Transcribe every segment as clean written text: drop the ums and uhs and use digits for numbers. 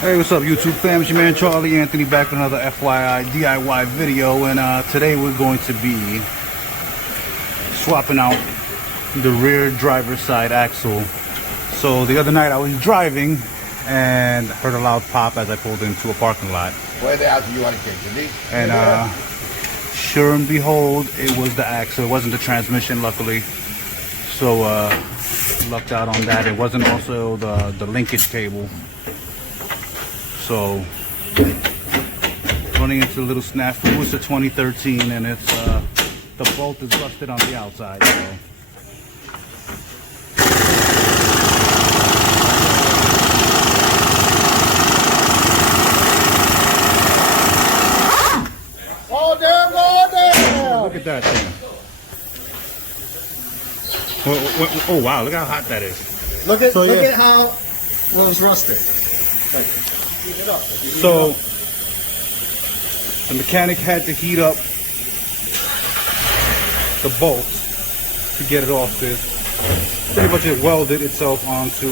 Hey, what's up YouTube fam? It's your man Charlie Anthony back with another FYI DIY video, and today we're going to be swapping out the rear driver's side axle. So the other night I was driving and heard a loud pop as I pulled into a parking lot. And sure and behold, it was the axle. It wasn't the transmission, luckily. So lucked out on that. It wasn't also the linkage cable. So running into a little snafu. It's a 2013 and it's the bolt is busted on the outside. So. Look at that thing. Oh wow, look how hot that is. Look at how it was rusted. So the mechanic had to heat up the bolts to get it off this. Pretty much it welded itself onto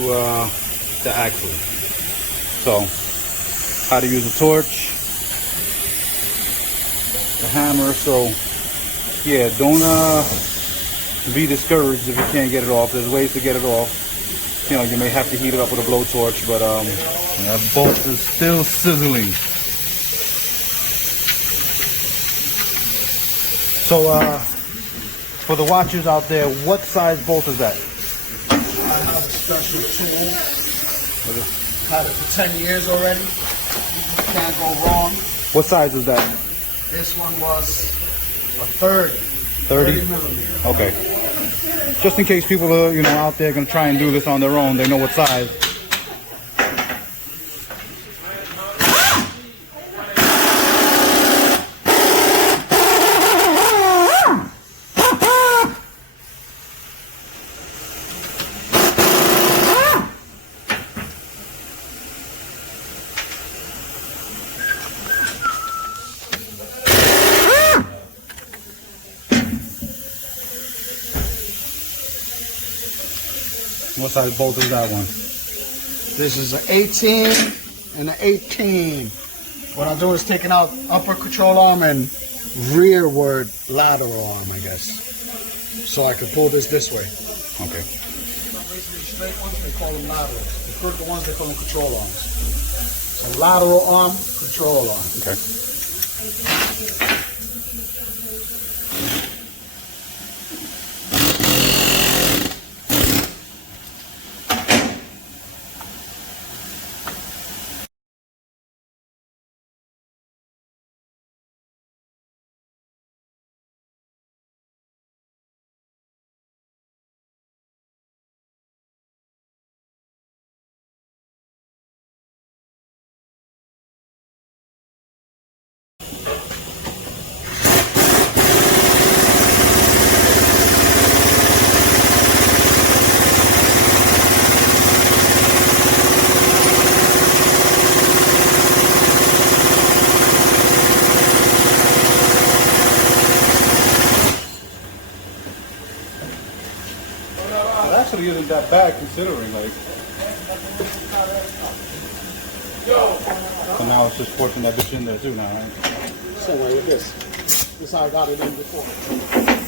the axle. So how to use a torch, the hammer. So yeah, don't be discouraged if you can't get it off. There's ways to get it off. You know, you may have to heat it up with a blowtorch, but that bolt is still sizzling. So for the watchers out there, what size bolt is that? I have a special tool. Had it for 10 years already. Can't go wrong. What size is that? This one was a 30. 30 millimeters. Okay. Just in case people are, you know, out there going to try and do this on their own, they know what size. What size bolt is that one? This is an 18 and an 18. What I'm doing is taking out upper control arm and rearward lateral arm, I guess. So I can pull this way. Okay. The straight ones, they call them laterals. The crooked ones, they call them control arms. So lateral arm, control arm. Okay. It actually isn't that bad considering, like. So now it's just forcing that bitch in there too now, right? Same way with this. This is how I got it in before.